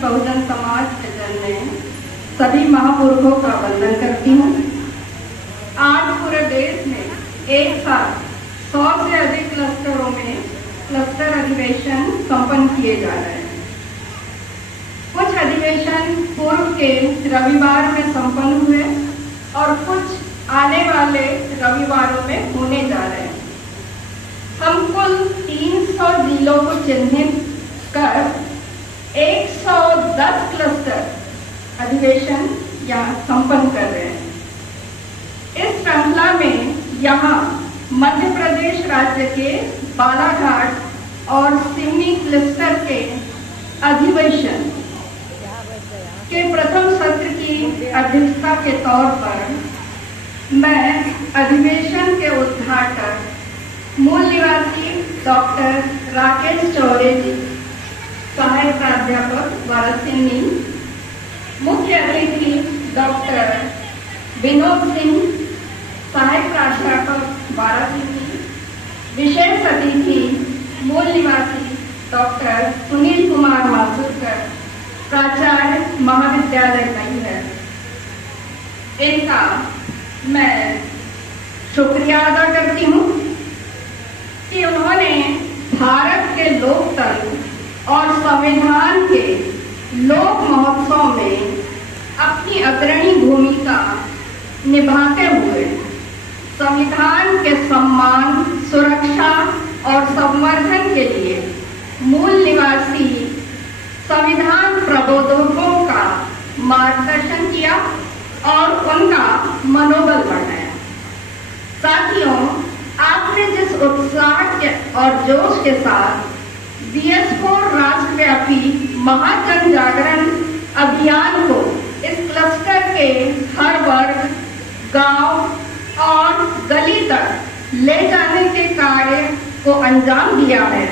बहुजन समाज के जन में सभी महापुरुषों का वंदन करती हूँ। आज पूरे देश में एक साथ 100 से अधिक क्लस्टरों में क्लस्टर अधिवेशन संपन्न किए जा रहे हैं। कुछ अधिवेशन पूर्व के रविवार में संपन्न हुए और कुछ आने वाले रविवारों में होने जा रहे हैं। हम कुल 300 जिलों को चिन्हित कर 110 क्लस्टर अधिवेशन यहाँ संपन्न कर रहे हैं। इस श्रृंखला में यहाँ मध्य प्रदेश राज्य के बालाघाट और सिवनी क्लस्टर के अधिवेशन के प्रथम सत्र की अध्यक्षता के तौर पर मैं अधिवेशन के उद्घाटक मूल निवासी डॉक्टर राकेश चौरे जी, सहायक प्राध्यापक वारासिनी, मुख्य अतिथि डॉक्टर विनोद सिंह, सहायक प्राध्यापक वारासिनी, विशेष अतिथि मूल निवासी डॉक्टर सुनील कुमार माथुरकर, प्राचार्य महाविद्यालय मैहर, इनका मैं शुक्रिया अदा करती हूँ कि उन्होंने भारत के लोकतंत्र और संविधान के लोक महोत्सव में अपनी अग्रणी भूमिका निभाते हुए संविधान के सम्मान, सुरक्षा और संवर्धन के लिए मूल निवासी संविधान प्रबोधकों का मार्गदर्शन किया और उनका मनोबल बढ़ाया। साथियों, आपने जिस उत्साह और जोश के साथ BS4 राष्ट्रव्यापी महाजन जागरण अभियान को इस क्लस्टर के हर वर्ग, गांव और गली तक ले जाने के कार्य को अंजाम दिया है,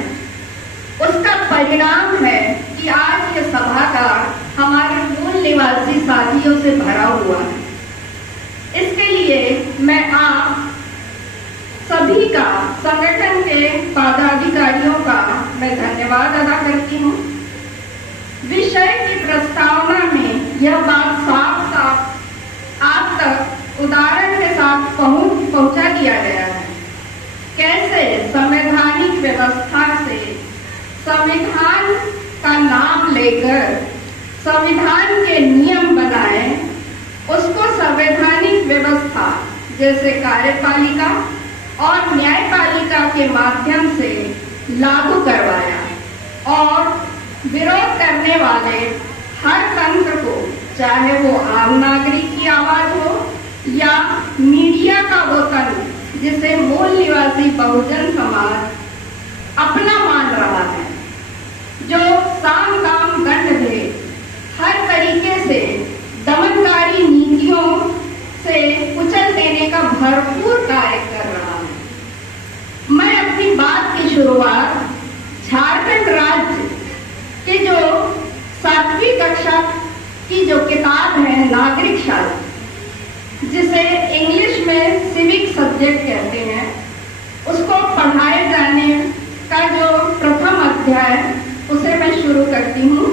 उसका परिणाम है कि आज ये सभागार हमारे मूल निवासी साथियों से भरा हुआ है। इसके लिए मैं आप सभी का, संगठन के पदाधिकारियों का मैं धन्यवाद अदा करती हूँ। विषय की प्रस्तावना में यह बात साफ साफ आप तक उदाहरण के साथ पहुंचा दिया गया है। कैसे संवैधानिक व्यवस्था से संविधान का नाम लेकर संविधान के नियम बनाए, उसको संवैधानिक व्यवस्था जैसे कार्यपालिका और न्यायपालिका के माध्यम से लागू करवाया और विरोध करने वाले हर तंत्र को, चाहे वो आम नागरिक की आवाज हो या मीडिया का वो तंत्र जिसे मूल निवासी बहुजन समाज अपना मान रहा है, जो साम दाम दंड भेद हर तरीके से दमनकारी नीतियों से कुचल देने का भरपूर कार्य कर रहा है। मैं अपनी बात की शुरुआत झारखंड राज्य के जो 7वीं कक्षा की जो किताब है नागरिक शास्त्र, जिसे इंग्लिश में सिविक सब्जेक्ट कहते हैं, उसको पढ़ाए जाने का जो प्रथम अध्याय, उसे मैं शुरू करती हूँ।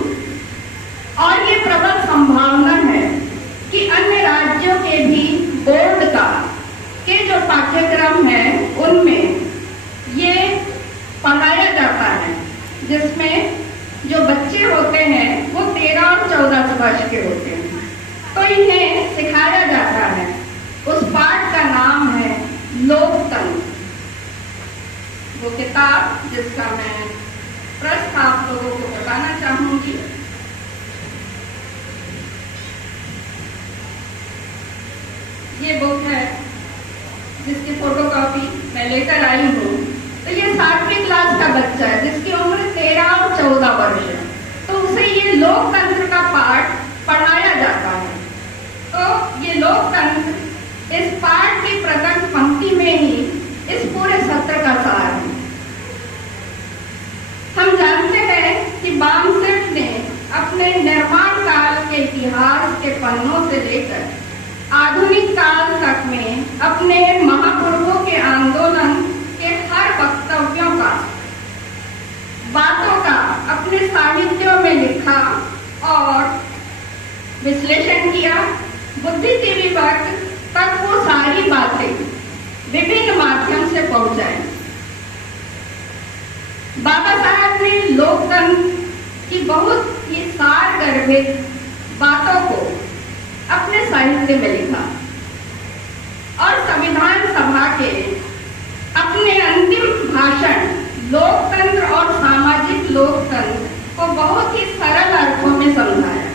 और ये प्रबल संभावना है कि अन्य राज्यों के भी बोर्ड का के जो पाठ्यक्रम है उनमें ये पढ़ाया जाता है, जिसमें जो बच्चे होते हैं वो 13 और 14 वर्ष के होते हैं, तो इन्हें सिखाया जाता है। उस पाठ का नाम है लोकतंत्र। वो किताब जिसका मैं प्रश्न आप लोगों को बताना चाहूंगी, ये बुक है जिसकी फोटोकॉपी मैं लेकर आई हूँ। तो ये 7वीं क्लास का बच्चा है जिसकी उम्र 13 और 14 वर्ष है, तो उसे ये लोकतंत्र का पाठ पढ़ाया जाता है। तो ये लोकतंत्र इस पाठ की प्रथम पंक्ति में ही इस पूरे सत्र का सार है। हम जानते हैं कि बामसेट ने अपने निर्माण काल के इतिहास के पन्नों से लेकर आधुनिक काल तक में अपने महापुरुषों के आंदोलन के हर वक्तव्यों का, बातों का अपने साहित्यों में लिखा विश्लेषण किया, बुद्धिजीवी वर्ग तक वो सारी बातें विभिन्न माध्यम से पहुंचाई। बाबा साहब ने लोकतंत्र की बहुत ही सारगर्भित बातों को अपने साहित्य में लिखा और संविधान सभा के अपने अंतिम भाषण लोकतंत्र और सामाजिक लोकतंत्र को बहुत ही सरल अर्थों में समझाया।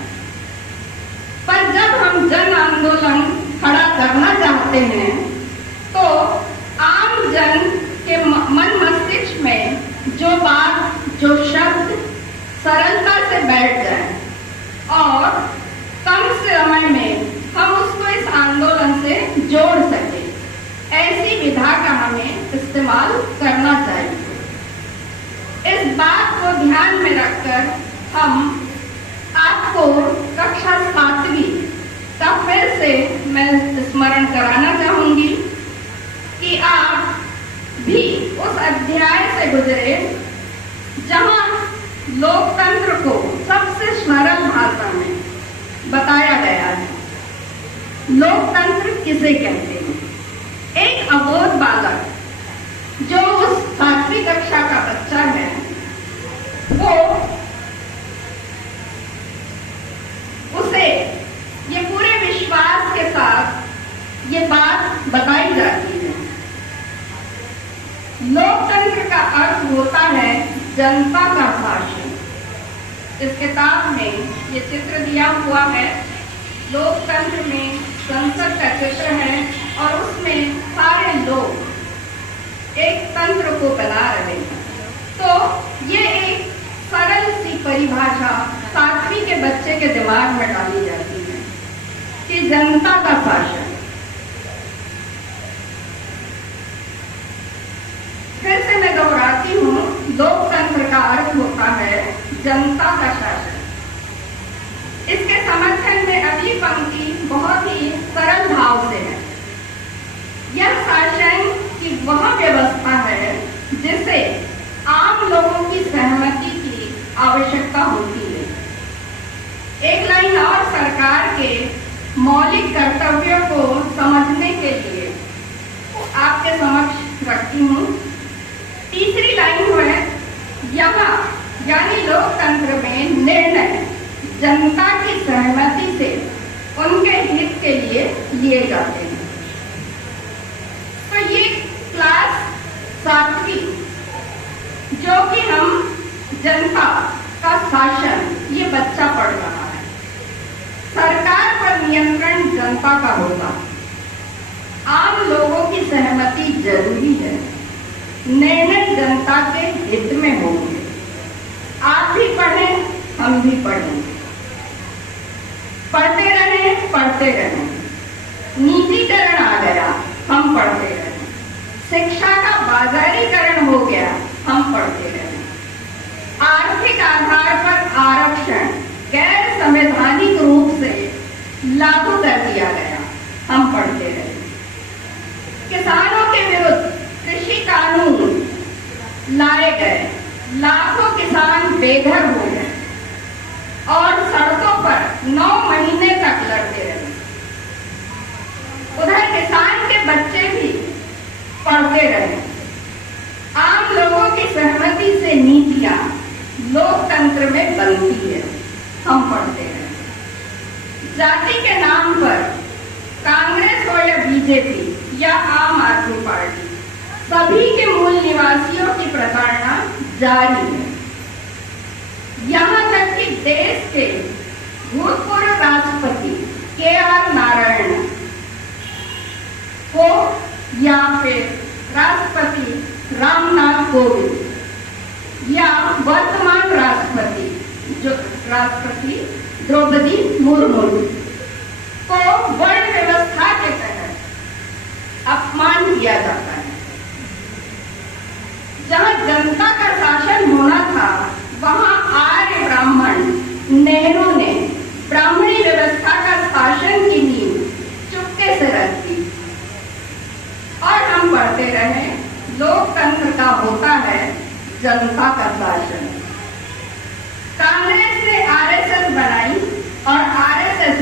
पर जब हम जन आंदोलन खड़ा करना चाहते हैं तो आम जन के मन मस्तिष्क में जो बात, जो शब्द सरलता से बैठ जाए और कम समय में हम उसको इस आंदोलन से जोड़ सके, ऐसी विधा का हमें इस्तेमाल करना चाहिए। इस बात को ध्यान में रखकर हम आपको कक्षा 7वीं का फिर से मैं स्मरण कराना चाहूंगी कि आप भी उस अध्याय से गुजरे जहां लोकतंत्र को सबसे सरल भाषा में बताया गया है। लोकतंत्र किसे कहते हैं? एक अबोध बालक जो उस 7वीं कक्षा का बच्चा है, वो उसे ये पूरे विश्वास के साथ ये बात बताई जाती है। लोकतंत्र का अर्थ होता है जनता का शासन। इस किताब में ये चित्र दिया हुआ है। लोकतंत्र में संसद का चित्र है और उसमें सारे लोग एक तंत्र को बना रहे हैं। तो ये एक सरल सी परिभाषा 7वीं के बच्चे के दिमाग में डाली जाती है कि जनता का शासन। फिर से मैं दोहराती हूँ, लोकतंत्र का अर्थ होता है जनता का शासन। इसके समर्थन में अगली पंक्ति बहुत ही सरल भाव से है। यह शासन की वह व्यवस्था है जिसे आम लोगों की सहमति की आवश्यकता होती है। एक लाइन और सरकार के मौलिक कर्तव्यों को समझने के लिए आपके समक्ष रखती हूँ। तीसरी लाइन है, यहाँ यानी लोकतंत्र में निर्णय जनता की सहमति से उनके हित के लिए लिए जाते हैं। तो ये क्लास 7वीं जो कि हम जनता का शासन, ये बच्चा पढ़ रहा है। सरकार पर नियंत्रण जनता का होगा। आम लोगों की सहमति जरूरी है। निर्णय जनता के हित में होंगे। आप भी पढ़ें, हम भी पढ़ें, पढ़ते रहें। निजीकरण आ गया, हम पढ़ते रहें। शिक्षा का बाजारीकरण हो गया, हम पढ़ते रहें। आर्थिक आधार पर आरक्षण गैर संवैधानिक रूप से लागू कर दिया गया, हम पढ़ते रहें। किसानों के विरुद्ध कृषि कानून लाए गए, लाखों किसान बेघर हो गए और सड़कों पर 9 महीने तक लड़ते रहे। उधर किसान के बच्चे भी पढ़ते रहे। आम लोगों की सहमति से नीतियां लोकतंत्र में बनती है, हम पढ़ते रहे। जाति के नाम पर कांग्रेस हो या बीजेपी या आम आदमी पार्टी, सभी के मूल निवासियों की प्रताड़ना जारी है। यहाँ तक कि देश के भूतपूर्व राष्ट्रपति KR नारायण हो या फिर राष्ट्रपति रामनाथ कोविंद या वर्तमान राष्ट्रपति द्रौपदी मुर्मू को वर्ण व्यवस्था के तहत अपमान किया जाता है। जहां जनता का शासन होना था, वहां आर्य ब्राह्मण नेहरू ने ब्राह्मणी व्यवस्था का शासन की नींव चुपके से रख दी। और हम पढ़ते रहे, लोकतंत्र का होता है जनता का शासन। कांग्रेस ने RSS बनाई और RSS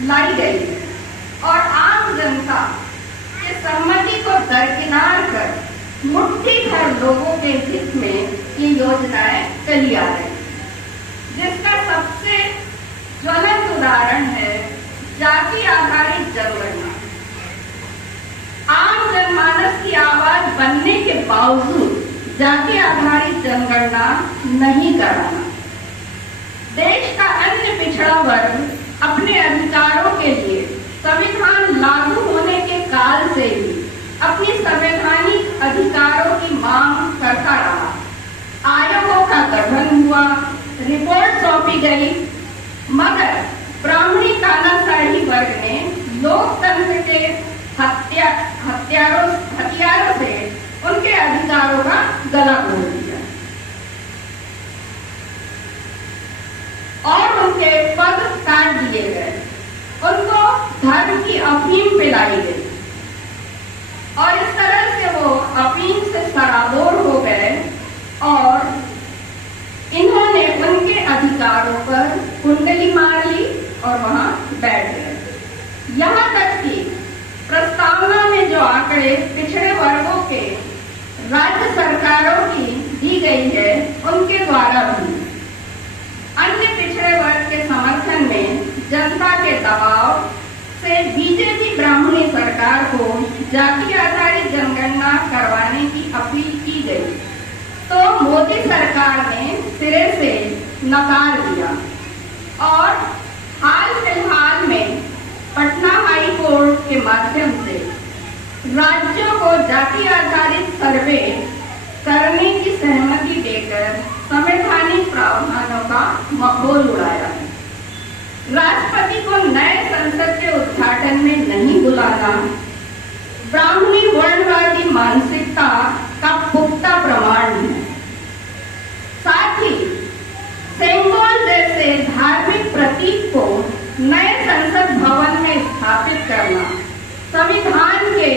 लाई गई है और आम जनता के सम्मति को दरकिनार कर मुट्ठी भर लोगों के हित में ये योजनाएं चली आ रही, जिसका सबसे ज्वलंत उदाहरण है जाति आधारित जनगणना। आम जनमानस की आवाज बनने के बावजूद जाति आधारित जनगणना नहीं कराना। देश का अन्य पिछड़ा वर्ग अपने अधिकारों के लिए संविधान लागू होने के काल से ही अपनी संवैधानिक अधिकारों की मांग करता रहा। आयोगों का गठन हुआ, रिपोर्ट सौंपी गई, मगर ब्राह्मणी तानाशाही वर्ग ने लोकतंत्र के हथियारों से उनके अधिकारों का गला घोट दिया और उनके पद काट दिए गए। उनको धर्म की अफीम पिलाई गई और इस तरह से वो अफीम से सराबोर हो गए और इन्होंने उनके अधिकारों पर कुंडली मार ली और वहां बैठ गए। यहाँ तक कि प्रस्तावना में जो आंकड़े पिछड़े वर्गों के राज्य सरकारों की दी गई है, उनके द्वारा भी अन्य पिछड़े वर्ग के समर्थन में जनता के दबाव से बीजेपी ब्राह्मणी सरकार को जाति आधारित जनगणना करवाने की अपील की गई, तो मोदी सरकार ने सिरे से नकार दिया और हाल फिलहाल में पटना हाई कोर्ट के माध्यम से राज्यों को जाति आधारित सर्वे करने की सहमति देकर संवैधानिक प्रावधानों का मखौल उड़ाया है। राष्ट्रपति को नए संसद के उद्घाटन में नहीं बुलाना ब्राह्मणी वर्णवादी मानसिकता का पुख्ता प्रमाण है। साथ ही सेंगोल जैसे धार्मिक प्रतीक को नए संसद भवन में स्थापित करना संविधान के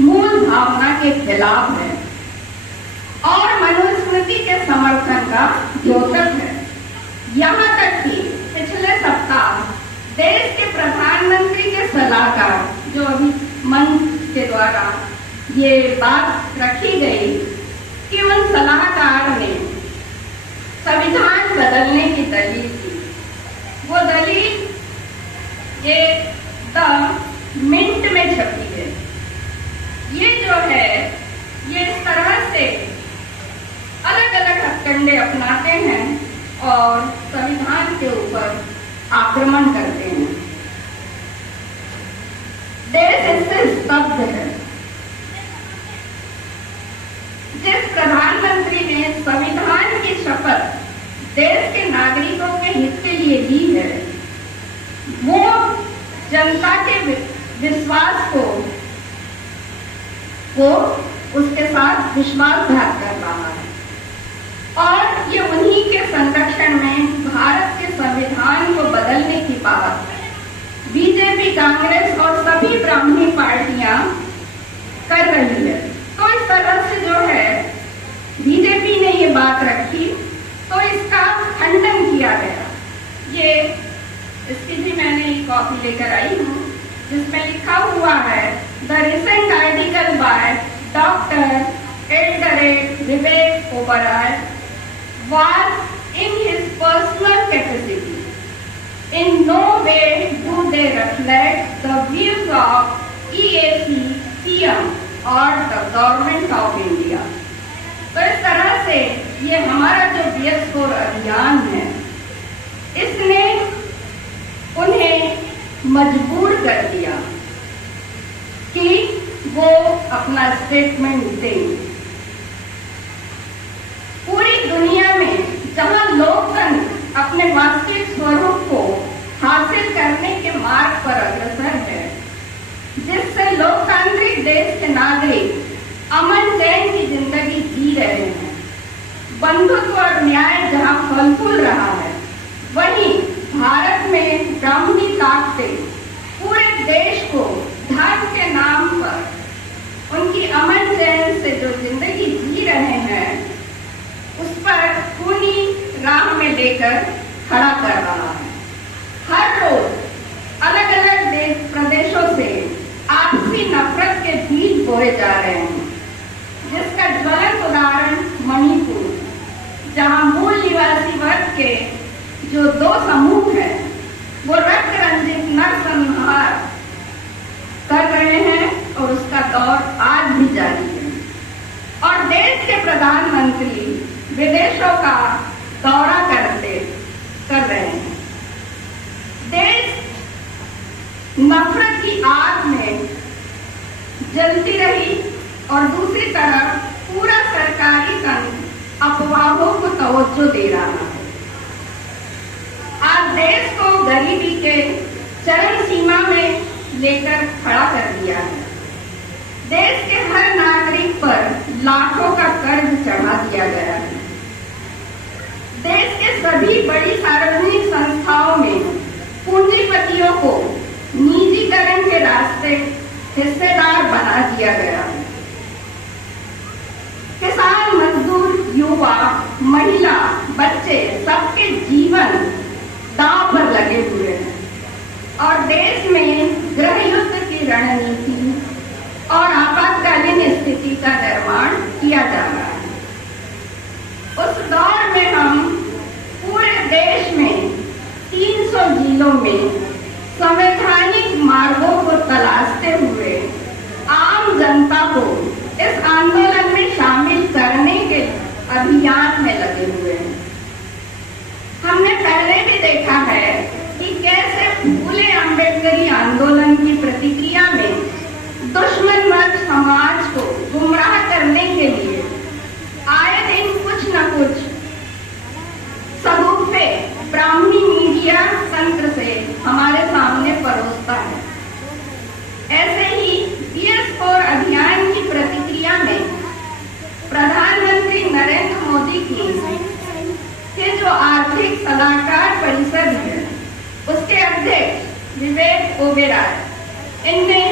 मूल भावना के खिलाफ है और मनुस्मृति के समर्थन का द्योतक है। यहाँ तक कि पिछले सप्ताह देश के प्रधानमंत्री के सलाहकार, जो अभी मंच के द्वारा ये बात रखी गई कि उन सलाहकार ने संविधान बदलने की दलील दी, वो दलील ये द मिंट में छपी है। ये जो है ये इस तरह से अलग अलग हथकंडे अपनाते हैं और संविधान के ऊपर आक्रमण करते हैं। देश इससे स्तब्ध है। जिस प्रधानमंत्री ने संविधान की शपथ देश के नागरिकों के हित के लिए ली है, वो जनता के विश्वास को उसके साथ विश्वासघात कर रहा है और ये उन्हीं के संरक्षण में भारत के संविधान को बदलने की बात बीजेपी, कांग्रेस और सभी ब्राह्मणी पार्टियां कर रही है। तो इस तरह से जो है बीजेपी ने ये बात रखी तो इसका खंडन किया गया। ये इसकी भी मैंने एक कॉपी लेकर आई हूँ जिसमें लिखा हुआ है the recent article by doctor एल्डरेट Vivek Oberoi was in his personal capacity. In no way do they reflect the views of EAC, CM or the government of India. तो इस तरह से ये हमारा जो BS4 अभियान है, इसने उन्हें मजबूर कर दिया कि वो अपना स्टेटमेंट दें। पूरी दुनिया में जहां लोकतंत्र अपने वास्तविक स्वरूप को हासिल करने के मार्ग पर अग्रसर है, जिससे लोकतांत्रिक देश के नागरिक अमन चैन की जिंदगी जी रहे हैं, बंधुत्व और न्याय जहां फल फूल रहा है, वहीं भारत में ब्राह्मणी ताकतें पूरे देश को धर्म के नाम पर उनकी अमन चैन से जो जिंदगी जी रहे हैं उस पर खूनी राह में लेकर खड़ा कर रहा है। हर रोज अलग अलग जा रहे हैं, जिसका ज्वलंत उदाहरण मणिपुर, जहां मूल निवासी वर्ग के जो दो समूह हैं वो रक्त रंजित नरसंहार कर रहे हैं और उसका दौर आज भी जारी है। और देश के प्रधानमंत्री विदेशों का दौरा कर रहे हैं। देश नफरत की आग में जलती रही और दूसरी तरफ पूरा सरकारी तंत्र अफवाहों को तवज्जो दे रहा है। आज देश को गरीबी के चरम सीमा में लेकर खड़ा कर दिया है। देश के हर नागरिक पर लाखों का कर्ज चढ़ा दिया गया है। देश के सभी बड़ी सार्वजनिक संस्थाओं में पूंजीपतियों को निजीकरण के रास्ते हिस्सेदार बना दिया गया है। किसान, मजदूर, युवा, महिला, बच्चे सबके जीवन दांव पर लगे हुए हैं और देश में गृह युद्ध की रणनीति और आपातकालीन स्थिति का निर्माण किया जा रहा है। उस दौर में हम पूरे देश में 300 जिलों में संवैधानिक मार्गों को तलाशते हुए आम जनता को इस आंदोलन में शामिल करने के अभियान में लगे हुए हैं। हमने पहले भी देखा है कि कैसे फूले अम्बेडकरी आंदोलन की प्रतिक्रिया में दुश्मन वर्ग समाज को गुमराह करने के लिए आए दिन कुछ न कुछ सबूते ब्राह्मणी मीडिया तंत्र से हमारे सामने परोसता है। ऐसे ही BS4 अभियान की प्रतिक्रिया में प्रधानमंत्री नरेंद्र मोदी के जो आर्थिक सलाहकार परिषद है उसके अध्यक्ष विवेक ओबेरॉय, इनने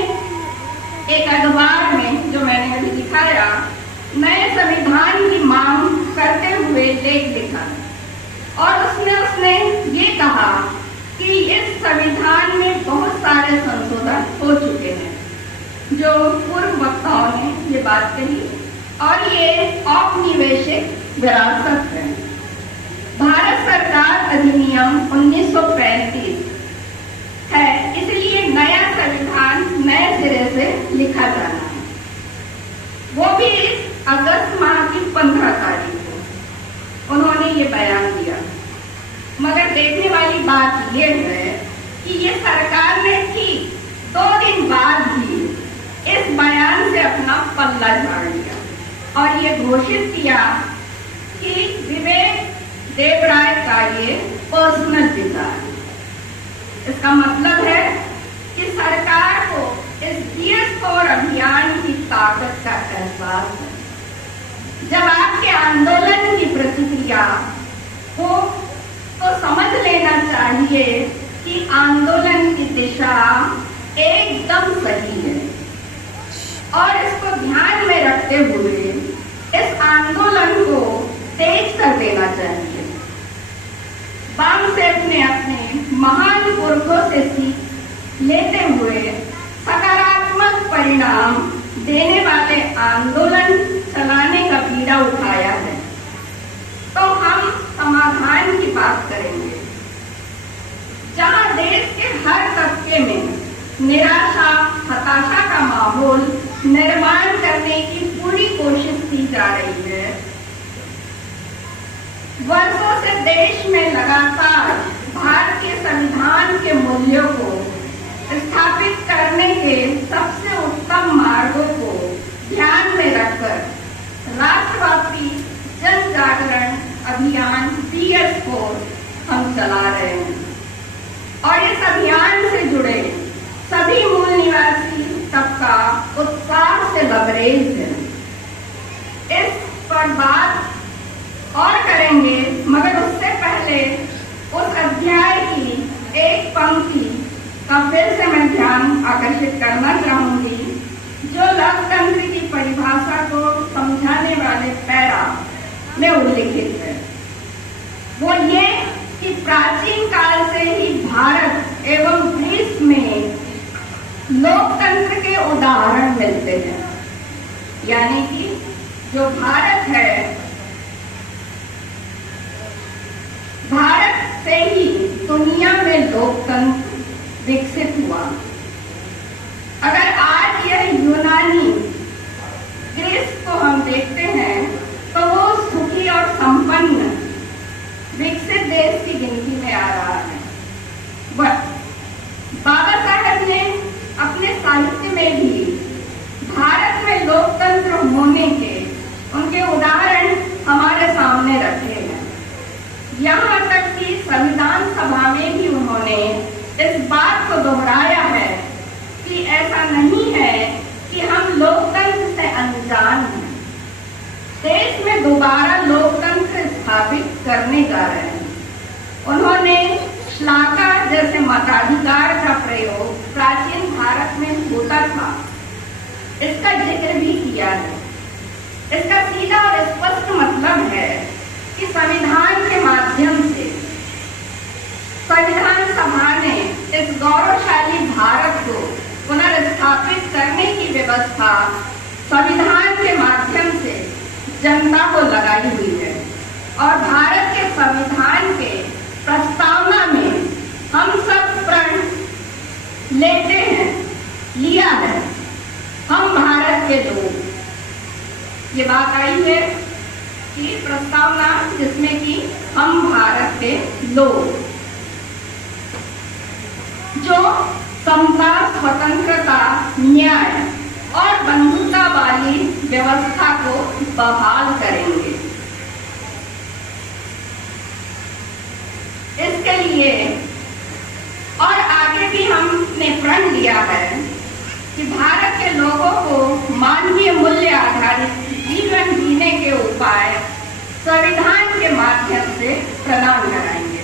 एक अखबार में जो मैंने अभी दिखाया नए संविधान की मांग करते हुए लेख लिखा और उसने ये कहा कि इस संविधान में बहुत सारे संशोधन हो चुके हैं। जो पूर्व वक्ताओं ने ये बात कही और ये औपनिवेशिक विरासत है। भारत सरकार अधिनियम 1935 है, इसलिए नया संविधान नए सिरे से लिखा जाना है। वो भी अगस्त माह की 15 तारीख को उन्होंने ये बयान दिया। मगर देखने वाली बात ये है कि ये सरकार ने ठीक 2 दिन बाद भी इस बयान से अपना पल्ला झाड़ लिया और ये घोषित किया कि विवेक देवराय का ये पर्सनल विचार है। इसका मतलब है कि सरकार को इस BS4 अभियान की ताकत का एहसास है। जब आपके आंदोलन की प्रतिक्रिया हो तो समझ लेना चाहिए कि आंदोलन की दिशा एकदम सही है और इसको ध्यान में रखते हुए इस आंदोलन को तेज कर देना चाहिए। बामसेफ ने अपने महान पुरखों से सीख लेते हुए सकारात्मक परिणाम देने वाले आंदोलन चलाने का बीड़ा उठाया है। तो हम समाधान की बात करेंगे। जहां देश के हर तबके में निराशा, हताशा का माहौल निर्माण करने की पूरी कोशिश की जा रही है। वर्षों से देश में लगातार भारतीय संविधान के मूल्यों को स्थापित करने के सबसे उत्तम मार्गों को ध्यान में रखकर राष्ट्रव्यापी जन जागरण अभियान BS4 हम चला रहे हैं और इस अभियान से जुड़े सभी मूल निवासी तबका उत्साह से लबरेज है। इस पर बात और करेंगे, मगर उससे पहले उस अध्याय की एक पंक्ति का फिर से मैं ध्यान आकर्षित करना चाहूंगी जो लोकतंत्र की परिभाषा को समझाने वाले पैरा में उल्लिखित है। वो ये कि प्राचीन काल से ही भारत एवं ग्रीस में लोकतंत्र के उदाहरण मिलते हैं। यानी कि जो भारत है, भारत से ही दुनिया में लोकतंत्र विकसित हुआ। अगर आज यह यूनानी ग्रीस को हम देखते हैं तो वो सुखी और संपन्न विकसित देश की गिनती में आ रहा है। बाबा साहब ने अपने साहित्य में भी भारत में लोकतंत्र होने के उनके उदाहरण हमारे सामने रखे हैं। यहाँ तक कि संविधान सभा में भी उन्होंने इस बात को दोहराया है कि ऐसा नहीं है कि हम लोकतंत्र से अनजान हैं। देश में दोबारा लोकतंत्र स्थापित करने जा रहे हैं। उन्होंने श्लाघा जैसे मताधिकार का प्रयोग प्राचीन भारत में होता था, इसका जिक्र भी किया है। इसका सीधा और स्पष्ट मतलब है कि संविधान के माध्यम से संविधान सभा ने इस गौरवशाली भारत को पुनर्स्थापित करने की व्यवस्था संविधान के माध्यम से जनता को लगाई हुई है। और भारत के संविधान के प्रस्तावना में हम सब प्रण लेते हैं, लिया है, हम भारत के लोग। ये बात आई है कि प्रस्तावना जिसमें कि हम भारत के लोग जो समता, स्वतंत्रता, न्याय और बंधुता वाली व्यवस्था को बहाल करेंगे। इसके लिए और आगे भी हमने प्रण लिया है कि भारत के लोगों को मानवीय मूल्य आधारित जीवन जीने के उपाय संविधान के माध्यम से प्रदान कराएंगे।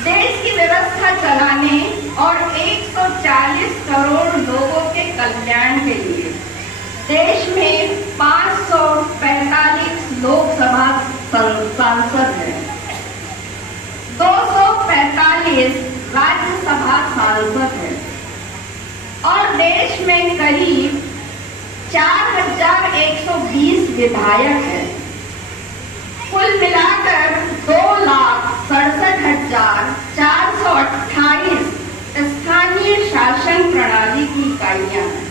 देश की व्यवस्था चलाने और 140 करोड़ लोगों के कल्याण के लिए देश में 545 लोकसभा सांसद हैं, 245 राज्यसभा सांसद हैं और देश में करीब 4120 विधायक हैं। कुल मिलाकर 2,67,428 स्थानीय शासन प्रणाली की इकाइयां हैं।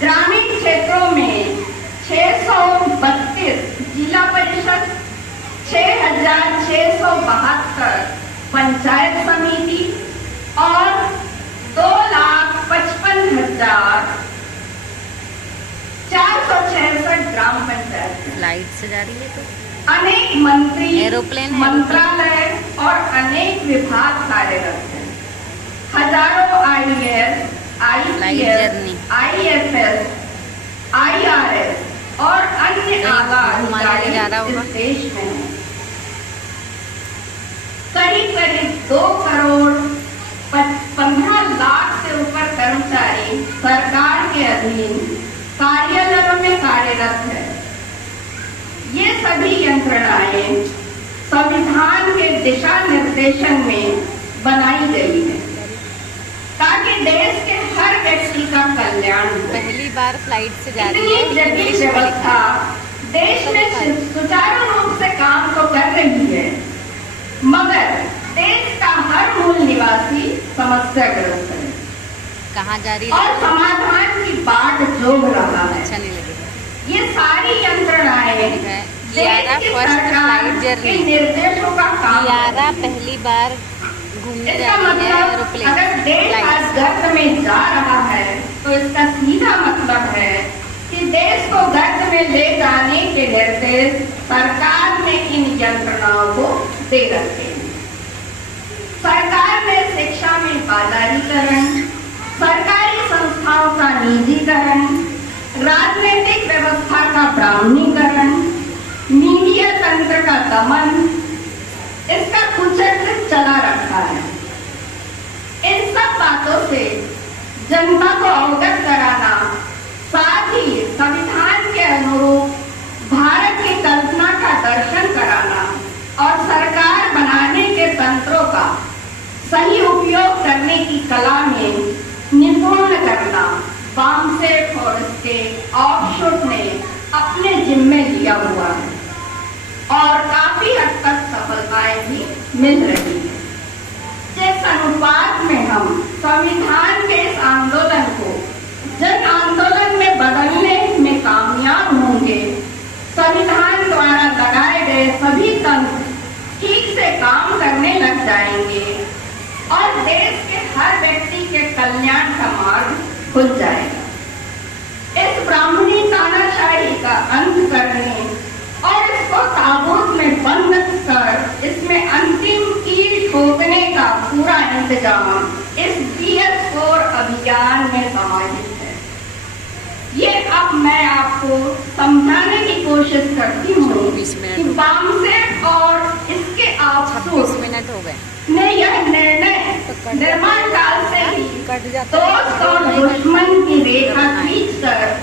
ग्रामीण क्षेत्रों में 632 जिला परिषद, 6,672 पंचायत समिति और 2,55,466 ग्राम पंचायत। लाइट से जा रही है तो अनेक मंत्री, एरोप्लेन, मंत्रालय और अनेक विभाग कार्यरत हैं। हजारों IAS, IPS, IFS, IRS और अन्य आला अधिकारी इस देश में हैं। करीब 2 करोड़ 15 लाख से ऊपर कर्मचारी सरकार के अधीन कार्यालयों में कार्यरत है। ये सभी यंत्रणाएं संविधान के दिशा निर्देशन में बनाई गई है ताकि देश के हर व्यक्ति का कल्याण हो। पहली बार फ्लाइट से जा रही है। इतनी जटिल व्यवस्था देश में सुचारू रूप से काम तो कर रही है, मगर देश का हर मूल निवासी समस्याग्रस्त है। कहाँ जा रही है और समाधान की बाट जोड़ रहा है। अच्छा नहीं लगेगा। ये सारी यंत्रणाएं लियारा फर्स्ट फ्लाइट जर्नी, निर्देशों का काम लियारा पहली बार घूमने जा रही है एरोप्लेन। अगर देश आज गर्त में जा रहा है तो इसका सीधा मतलब है कि देश को गर्त में ले जाने के निर्देश सरकार ने इन यंत्रणाओं को दे रखे हैं। सरकार ने शिक्षा में बाजारीकरण, सरकारी संस्थाओं का निजीकरण, राजनीतिक व्यवस्था का ब्राह्मणीकरण, मीडिया तंत्र का दमन, इसका कुचक्र चला रखा है। इन सब बातों से जनता को अवगत कराना, साथ ही संविधान के अनुरूप भारत की कल्पना का दर्शन कराना और सरकार बनाने के तंत्रों का सही उपयोग करने की कला में निपुण करना बामसेफ और इसके ऑफशूट ने अपने जिम्मे लिया हुआ है और काफी हद तक सफलताएं भी मिल रही है। जिस अनुपात में हम संविधान के इस आंदोलन को जन आंदोलन में बदलने में कामयाब होंगे, संविधान द्वारा लगाए गए सभी तंत्र ठीक से काम करने लग जाएंगे और देश के हर व्यक्ति के कल्याण का मार्ग खुल जाएगा। इस ब्राह्मणी तानाशाही का अंत करने और इसको ताबूत में बंद कर इसमें अंतिम कील ठोकने का पूरा इंतजाम इस BS4 अभियान में समाहित है। ये अब मैं आपको समझाने की कोशिश करती हूँ कि बामसेफ और इसके छब्बीस मिनट हो गए ने यह निर्णय निर्माण काल से ही दोस्त और दुश्मन की रेखा खींचकर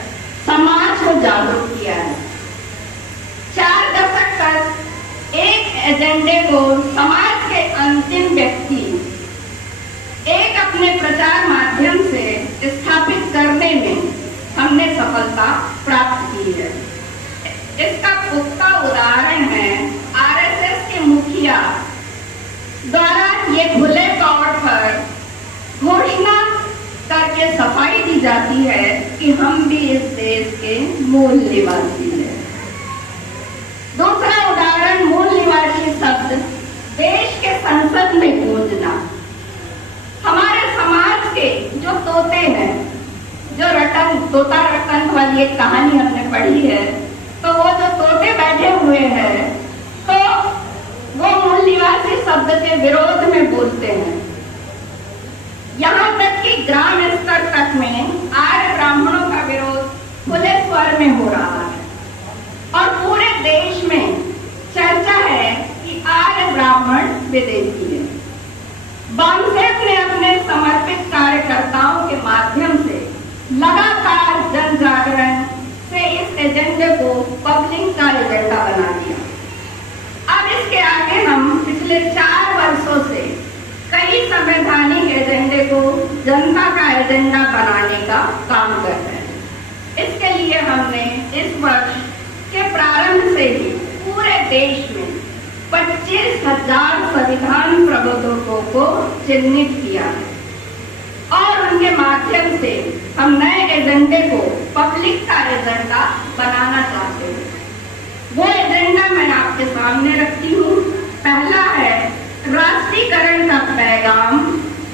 समाज को जागरूक किया है। 4 दशक तक एक एजेंडे को समाज के अंतिम व्यक्ति एक अपने प्रचार माध्यम से स्थापित करने में हमने सफलता प्राप्त की है। इसका पुख्ता उदाहरण है RSS के मुखिया द्वारा ये खुले तौर पर घोषणा करके सफाई दी जाती है कि हम भी इस देश के मूल निवासी हैं। दूसरा उदाहरण मूल निवासी शब्द देश के संसद में गूंजना। हमारे समाज के जो तोते हैं, जो तोता रटन वाली एक कहानी हमने पढ़ी है, तो वो जो तोते बैठे हुए हैं तो वो मूल निवासी शब्द के विरोध में बोलते हैं। यहाँ तक कि ग्राम स्तर तक में आर्य ब्राह्मणों का विरोध खुले स्वर में हो रहा है और पूरे देश में चर्चा है कि आर्य ब्राह्मण विदेशी है। बामसेफ ने अपने समर्पित कार्यकर्ताओं के माध्यम से लगातार जन जागरण से इस एजेंडे को पब्लिक का एजेंडा बना दिया। अब इसके आगे हम पिछले 4 वर्षों से कई संवैधानिक एजेंडे को जनता का एजेंडा बनाने का काम कर रहे हैं। इसके लिए हमने इस वर्ष के प्रारंभ से ही पूरे देश में 25,000 संविधान प्रबोधकों को चिन्हित किया है और उनके माध्यम से हम नए एजेंडे को पब्लिक का एजेंडा बनाना चाहते हैं। वो एजेंडा मैं आपके सामने रखती हूँ। पहला है राष्ट्रीयकरण का पैगाम,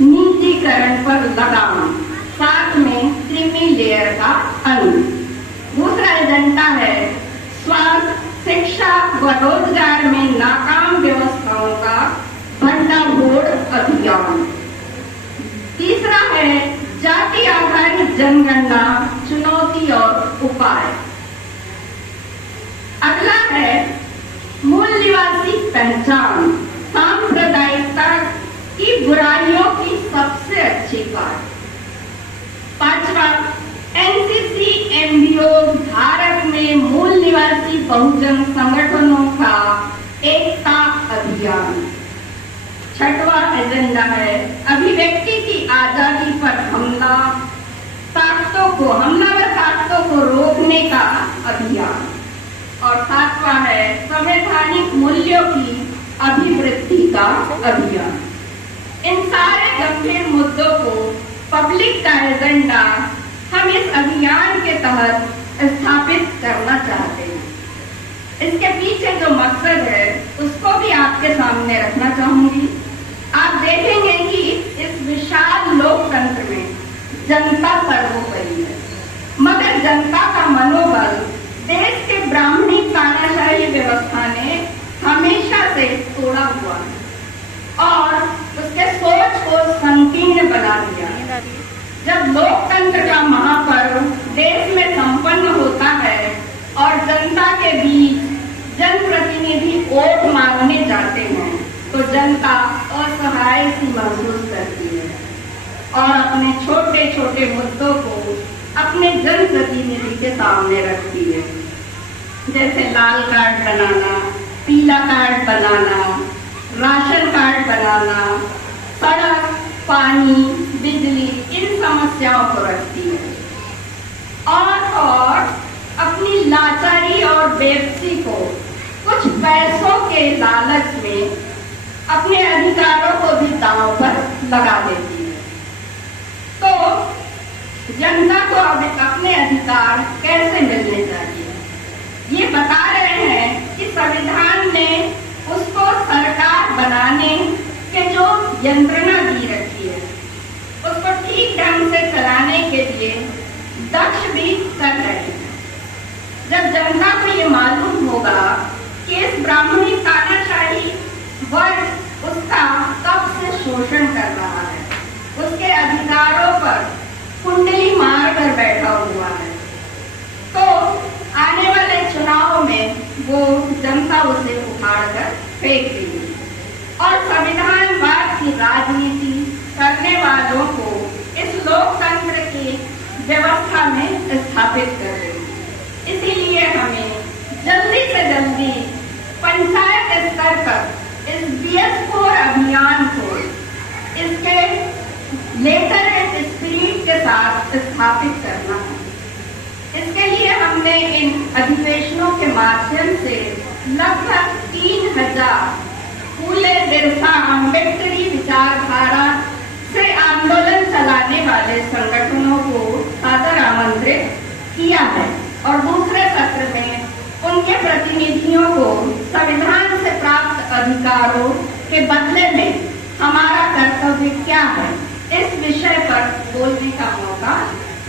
निजीकरण पर लगाम, साथ में क्रीमी लेयर का अंत। दूसरा एजेंडा है स्वास्थ्य, शिक्षा व रोजगार में नाकाम व्यवस्थाओं का भंडाफोड़ अभियान। तीसरा है जाति आधारित जनगणना, चुनौती और उपाय। अगला है मूल निवासी पहचान, सांप्रदायिकता की बुराइयों की सबसे अच्छी बात। पांचवा NCC MBO भारत में मूल निवासी बहुजन संगठनों का एकता अभियान। छठवा एजेंडा है अभिव्यक्ति की आजादी पर हमलावर ताकतों को रोकने का अभियान। और सातवां है संवैधानिक मूल्यों की अभिवृद्धि का अभियान। इन सारे गंभीर मुद्दों को पब्लिक का एजेंडा हम इस अभियान के तहत स्थापित करना चाहते हैं। इसके पीछे जो मकसद है उसको भी आपके सामने रखना चाहूंगी। आप देखेंगे कि इस विशाल लोकतंत्र में जनता सर्वोपरि है, मगर जनता का मनोबल देश के ब्राह्मणी तानाशाही व्यवस्था ने हमेशा से तोड़ा हुआ है और उसके सोच को संकीर्ण बना दिया। जब लोकतंत्र का महापर्व देश में संपन्न होता है और जनता के बीच जनप्रतिनिधि वोट मांगने जाते हैं तो जनता असहाय सी महसूस करती है और अपने छोटे छोटे मुद्दों को अपने जनप्रतिनिधि के सामने रखती है। जैसे लाल कार्ड बनाना, पीला कार्ड बनाना, राशन कार्ड बनाना, सड़क, पानी, बिजली, इन समस्याओं को रखती है। पैसों के लालच में अपने अधिकारों को भी दांव पर लगा देती है। तो जनता को अब अपने अधिकार कैसे मिलने चाहिए, ये बता रहे हैं कि संविधान ने उसको सरकार बनाने के जो यंत्रणा दी रखी है, उसको ठीक ढंग से चलाने के लिए दक्ष भी कर रहे हैं। जब जनता को ये मालूम होगा कि इस ब्राह्मणी तानाशाही वर्ग उसका कब से शोषण कर रहा है, उसके अधिकारों पर कुंडली मार कर बैठा हुआ है, तो आने वाले चुनाव में वो जनता उसे उखाड़ कर फेंक देगी और संविधानवाद की राजनीति करने वालों को इस लोकतंत्र की व्यवस्था में स्थापित कर देगी। इसीलिए हमें जल्दी से जल्दी पंचायत स्तर पर इस BS4 अभियान को इसके लेटर एंड स्पिरिट के साथ स्थापित करना है। इसके लिए हमने इन अधिवेशनों के माध्यम से लगभग 3000 फूले बिरसा अम्बेडकरी विचारधारा से आंदोलन चलाने वाले संगठनों को सादर आमंत्रित किया है और दूसरे सत्र में उनके प्रतिनिधियों को संविधान से प्राप्त अधिकारों के बदले में हमारा कर्तव्य क्या है, इस विषय पर बोलने का मौका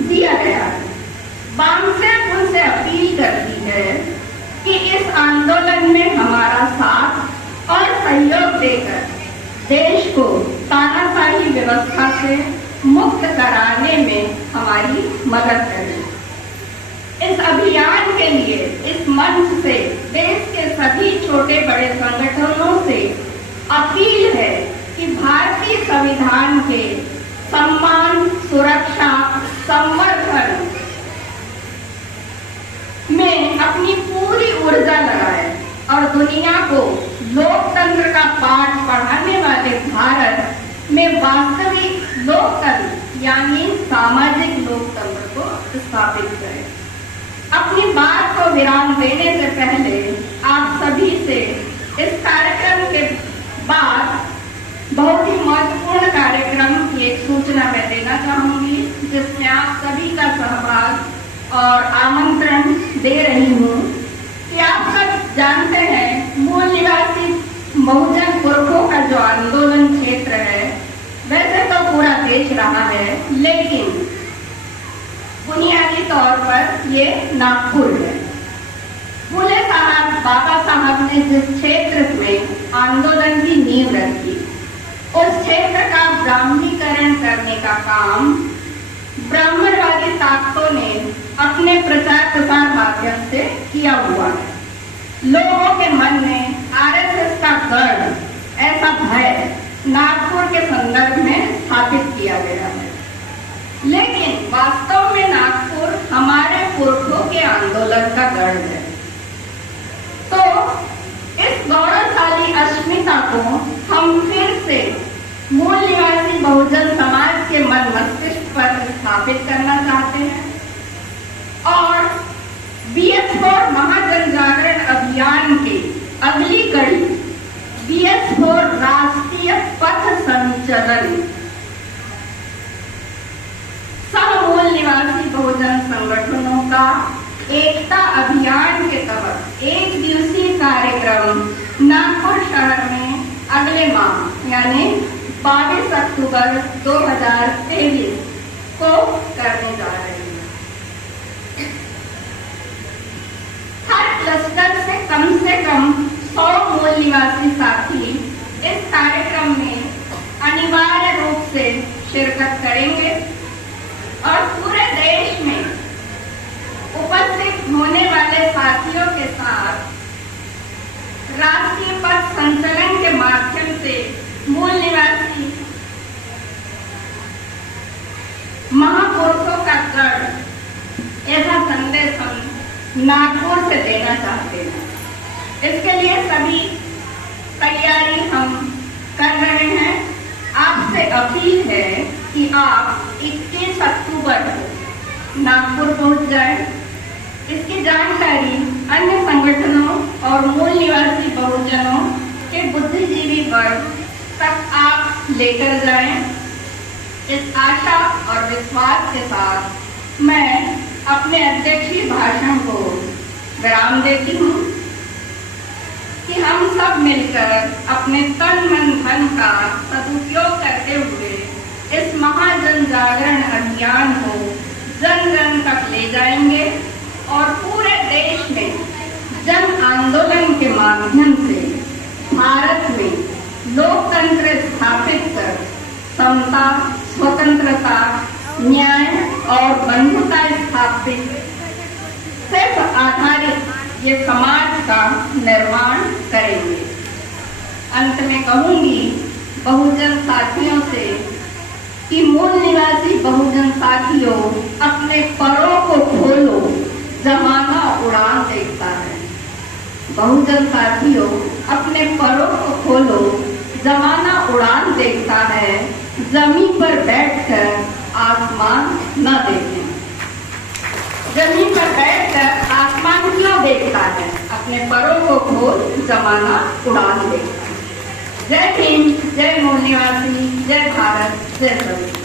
दिया गया है। वामसेप उनसे अपील करती है कि इस आंदोलन में हमारा साथ और सहयोग देकर देश को तानाशाही व्यवस्था से मुक्त कराने में हमारी मदद करें। इस अभियान के लिए इस मंच से देश के सभी छोटे बड़े संगठनों से अपील है कि भारतीय संविधान के सम्मान, सुरक्षा, संवर्धन में अपनी पूरी ऊर्जा लगाए और दुनिया को लोकतंत्र का पाठ पढ़ाने वाले भारत में वास्तविक लोकतंत्र यानी सामाजिक लोकतंत्र को स्थापित करें। अपनी बात को विराम देने से पहले आप सभी से इस कार्यक्रम के बाद बहुत ही महत्वपूर्ण कार्यक्रम की एक सूचना मैं देना चाहूंगी, जिसमें आप सभी का सहभाग और आमंत्रण दे रही हूँ कि आप सब जानते हैं मूल निवासी बहुजन पुरखों का जो आंदोलन क्षेत्र है, वैसे तो पूरा देश रहा है, लेकिन बुनियादी तौर पर ये नागपुर है। फूले साहब, बाबा साहब ने जिस क्षेत्र में आंदोलन की नींव रखी, उस क्षेत्र का ब्राह्मणीकरण करने का काम ब्राह्मणवादी ताकतों ने अपने प्रचार प्रसार माध्यम से किया हुआ है। लोगों के मन में RSS का गढ़, ऐसा भय नागपुर के संदर्भ में स्थापित किया गया है, लेकिन वास्तव में नागपुर हमारे पुरखों के आंदोलन का गढ़ है। तो इस गौरवशाली अस्मिता को हम फिर से मूल निवासी बहुजन समाज के मन मस्तिष्क पर स्थापित करना चाहते हैं और BS4 महाजन जागरण अभियान की अगली कड़ी BS4 राष्ट्रीय पथ संचलन सब मूल निवासी बहुजन संगठनों का एकता अभियान के तहत एक दिवसीय कार्यक्रम नागपुर शहर में अगले माह यानी 22 अक्टूबर 2023 को करने जा रहे हैं। हर क्लस्टर से कम 100 मूल निवासी साथी इस कार्यक्रम में अनिवार्य रूप से शिरकत करेंगे और पूरे देश में उपस्थित होने वाले साथियों के साथ राष्ट्रीय पथ संचलन के माध्यम से मूल निवासी महापुरुषों का गढ़, ऐसा संदेश हम नागपुर से देना चाहते हैं। इसके लिए सभी तैयारी हम कर रहे हैं। आपसे अपील है कि आप 21 अक्टूबर को नागपुर पहुंच जाएं। इसकी जानकारी अन्य संगठनों और मूल निवासी बहुजनों के बुद्धिजीवी वर्ग तक आप लेकर जाएं। इस आशा और विश्वास के साथ मैं अपने अध्यक्षीय भाषण को विराम देती हूँ कि हम सब मिलकर अपने तन मन धन का सदुपयोग करते हुए इस महाजन जागरण अभियान को जन जन तक ले जाएंगे और पूरे देश में जन आंदोलन के माध्यम से भारत में लोकतंत्र स्थापित कर समता, स्वतंत्रता, न्याय और बंधुता स्थापित सिर्फ आधारित ये समाज का निर्माण करेंगे। अंत में कहूंगी बहुजन साथियों से कि मूल निवासी बहुजन साथियों, अपने परों को खोलो, जमाना उड़ान देखता है। बहुजन साथियों, अपने परों को खोलो, जमाना उड़ान देखता है। जमीन पर बैठकर आसमान न देखें। जमीन पर बैठकर आसमान क्यों देखता है? अपने परों को खोल, जमाना उड़ान देखता है। जय हिंद, जय मूल निवासी, जय भारत, जय सभी।